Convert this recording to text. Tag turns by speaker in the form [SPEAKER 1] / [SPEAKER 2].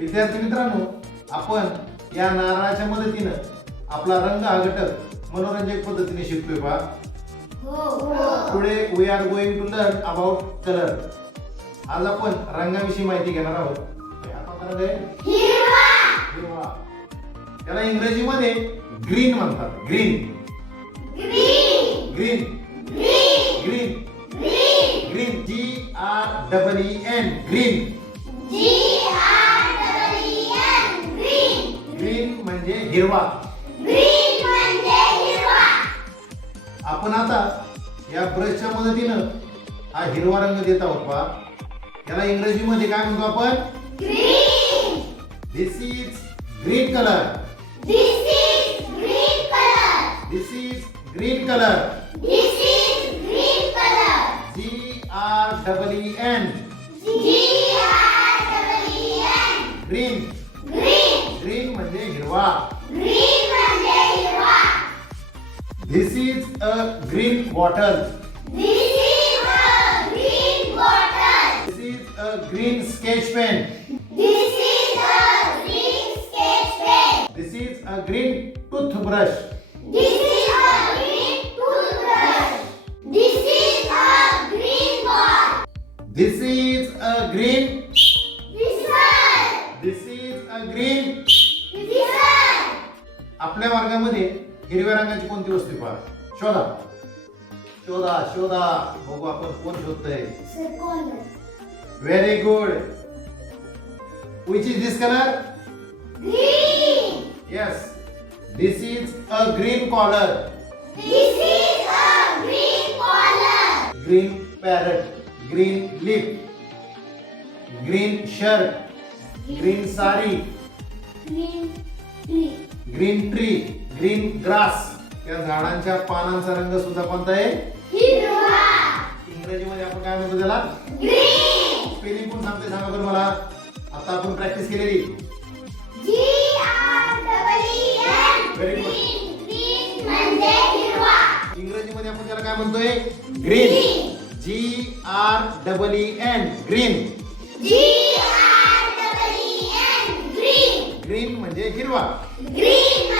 [SPEAKER 1] विद्यार्थी मित्रांनो आपण या नारळाच्या मदतीनं आपला रंग हा घटक मनोरंजक पद्धतीने शिकतोय पहा पुढे we are going to learn about colour आज आपण रंगाविषयी माहिती घेणार आहोत. हा त्याला इंग्रजीमध्ये ग्रीन म्हणतात. Green green green green G R double N green green म्हणजे हिरवा. आपण आता या ब्रशच्या मदतीनं हा हिरवा रंग देत आहोत पहा. याला इंग्रजीमध्ये काय म्हणतो आपण? This is green colour
[SPEAKER 2] this
[SPEAKER 1] is green colour G R double E N
[SPEAKER 2] green
[SPEAKER 1] green Deva.
[SPEAKER 2] Deva.
[SPEAKER 1] This is a green bottle.
[SPEAKER 2] This is a green bottle.
[SPEAKER 1] This is a green sketch pen.
[SPEAKER 2] This is a green sketch pen.
[SPEAKER 1] This is a green toothbrush.
[SPEAKER 2] This is a green toothbrush. This is a green ball.
[SPEAKER 1] This is a green. This is a green. आपल्या वर्गामध्ये हिरव्या रंगाची कोणती वस्तू पहा? शोधा. शोधा शोधा. बघू आपण कोण शोधतंय. Very good which is this colour yes this is a green colour green parrot green lip green shirt green sari
[SPEAKER 2] green
[SPEAKER 1] tree green grass त्या झाडांच्या पानांचा रंग सुद्धा कोणता आहे? इंग्रजीमध्ये आपण काय म्हणतो त्याला? स्पेलिंग कोण सांगते सांगा बरं मला. आता आपण प्रॅक्टिस केलेली. इंग्रजीमध्ये आपण त्याला काय म्हणतोय? Green G R double N green green म्हणजे हिरवा.
[SPEAKER 2] ग्रीन